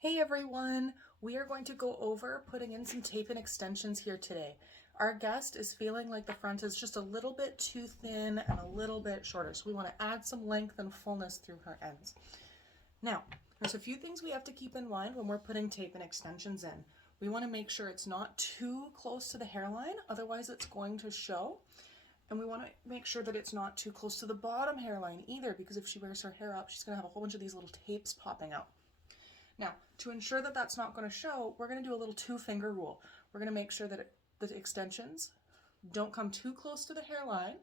Hey everyone! We are going to go over putting in some tape and extensions here today. Our guest is feeling like the front is just a little bit too thin and a little bit shorter, so we want to add some length and fullness through her ends. Now, there's a few things we have to keep in mind when we're putting tape and extensions in. We want to make sure it's not too close to the hairline, otherwise it's going to show. And we want to make sure that it's not too close to the bottom hairline either, because if she wears her hair up, she's going to have a whole bunch of these little tapes popping out. Now, to ensure that that's not going to show, we're going to do a little two-finger rule. We're going to make sure that the extensions don't come too close to the hairline,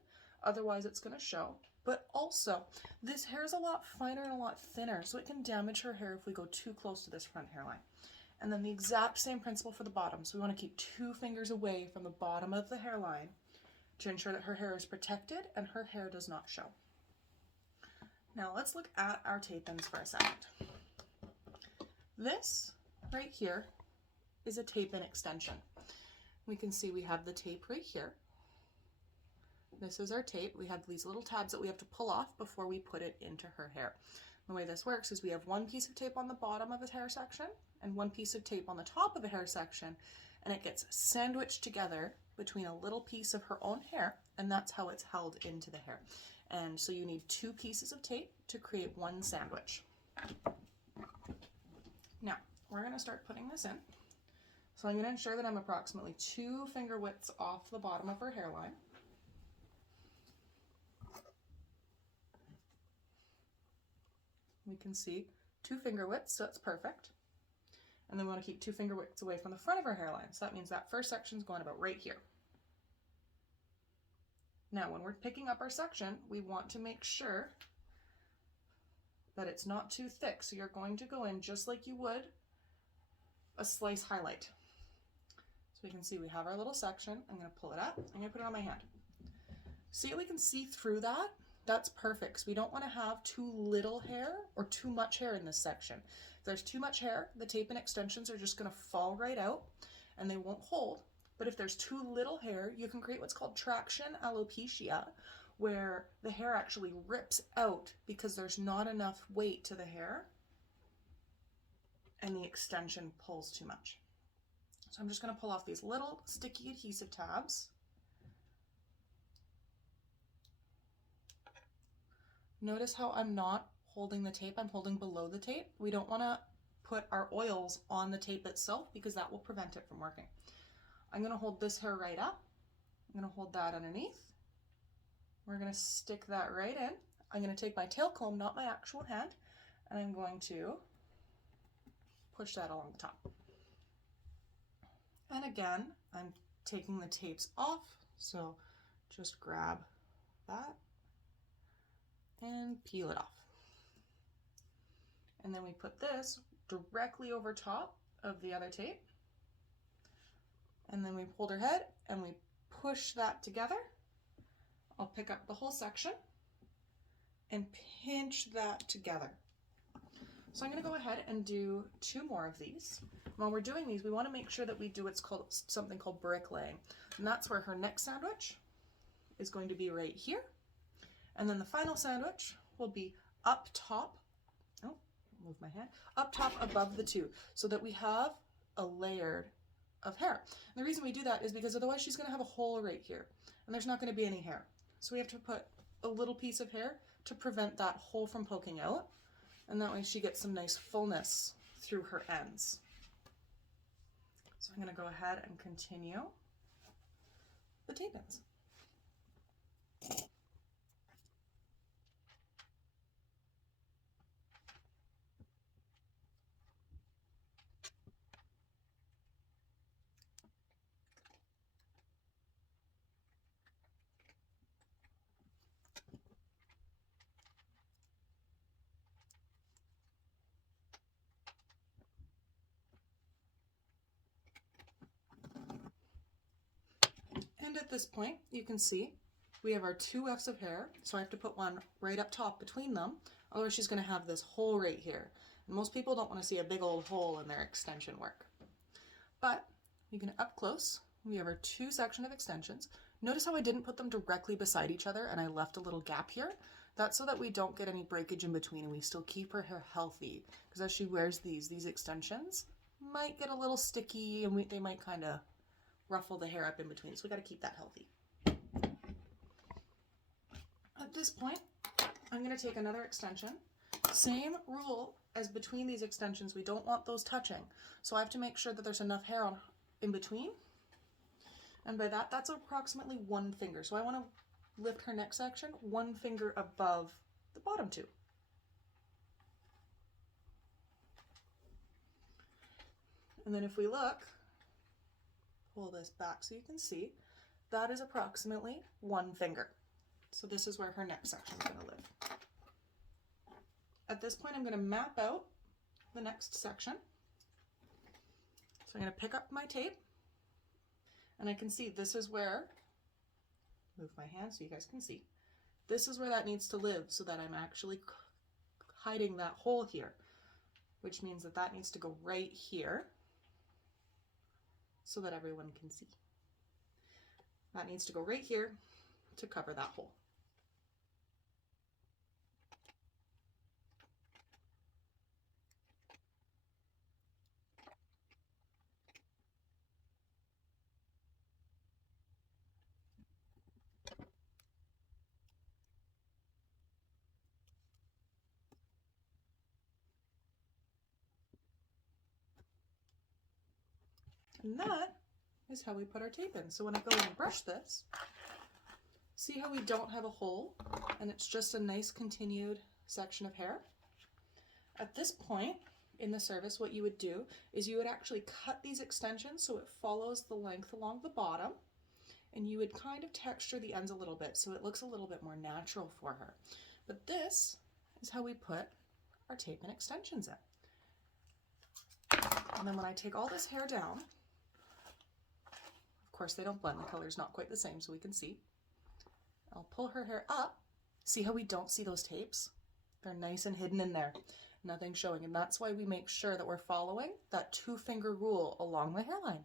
otherwise it's going to show. But also, this hair is a lot finer and a lot thinner, so it can damage her hair if we go too close to this front hairline. And then the exact same principle for the bottom. So we want to keep 2 fingers away from the bottom of the hairline to ensure that her hair is protected and her hair does not show. Now let's look at our tape ends for a second. This right here is a tape in extension. We can see we have the tape right here. This is our tape. We have these little tabs that we have to pull off before we put it into her hair. The way this works is we have one piece of tape on the bottom of a hair section and one piece of tape on the top of a hair section, and it gets sandwiched together between a little piece of her own hair, and that's how it's held into the hair. And so you need 2 pieces of tape to create one sandwich. Now, we're going to start putting this in. So I'm going to ensure that I'm approximately 2 finger widths off the bottom of her hairline. We can see 2 finger widths, so that's perfect. And then we want to keep 2 finger widths away from the front of her hairline. So that means that first section is going about right here. Now, when we're picking up our section, we want to make sure that it's not too thick. So you're going to go in just like you would a slice highlight. So we can see we have our little section. I'm going to pull it up. I'm going to put it on my hand. See how we can see through that? That's perfect, because we don't want to have too little hair or too much hair in this section. If there's too much hair, the tape and extensions are just going to fall right out and they won't hold. But if there's too little hair, you can create what's called traction alopecia, where the hair actually rips out because there's not enough weight to the hair and the extension pulls too much. So I'm just going to pull off these little sticky adhesive tabs. Notice how I'm not holding the tape, I'm holding below the tape. We don't want to put our oils on the tape itself because that will prevent it from working. I'm going to hold this hair right up. I'm going to hold that underneath. We're going to stick that right in. I'm going to take my tail comb, not my actual hand, and I'm going to push that along the top. And again, I'm taking the tapes off, so just grab that and peel it off. And then we put this directly over top of the other tape. And then we hold her head and we push that together. I'll pick up the whole section and pinch that together. So I'm going to go ahead and do 2 more of these. While we're doing these, we want to make sure that we do something called bricklaying. And that's where her neck sandwich is going to be right here. And then the final sandwich will be up top. Oh, move my hand. Up top above the 2, so that we have a layered of hair. And the reason we do that is because otherwise she's going to have a hole right here, and there's not going to be any hair. So we have to put a little piece of hair to prevent that hole from poking out, and that way she gets some nice fullness through her ends. So I'm going to go ahead and continue the tape ends. And at this point, you can see we have our 2 wefts of hair, so I have to put one right up top between them, otherwise she's going to have this hole right here. And most people don't want to see a big old hole in their extension work. But you can up close, we have our 2 sections of extensions. Notice how I didn't put them directly beside each other and I left a little gap here? That's so that we don't get any breakage in between and we still keep her hair healthy. Because as she wears these extensions might get a little sticky and they might kind of ruffle the hair up in between. So we got to keep that healthy. At this point, I'm going to take another extension. Same rule as between these extensions. We don't want those touching. So I have to make sure that there's enough hair on in between. And by that, that's approximately 1 finger. So I want to lift her neck section 1 finger above the bottom 2. And then if we look, pull this back so you can see, that is approximately 1 finger. So this is where her neck section is going to live. At this point, I'm going to map out the next section. So I'm going to pick up my tape, and I can see this is where, move my hand so you guys can see, this is where that needs to live so that I'm actually hiding that hole here, which means that that needs to go right here so that everyone can see. That needs to go right here to cover that hole. And that is how we put our tape in. So when I go and brush this, see how we don't have a hole and it's just a nice continued section of hair? At this point in the service, what you would do is you would actually cut these extensions so it follows the length along the bottom, and you would kind of texture the ends a little bit so it looks a little bit more natural for her. But this is how we put our tape and extensions in. And then when I take all this hair down, of course they don't blend, the color's not quite the same so we can see. I'll pull her hair up. See how we don't see those tapes? They're nice and hidden in there. Nothing showing, and that's why we make sure that we're following that 2-finger rule along the hairline.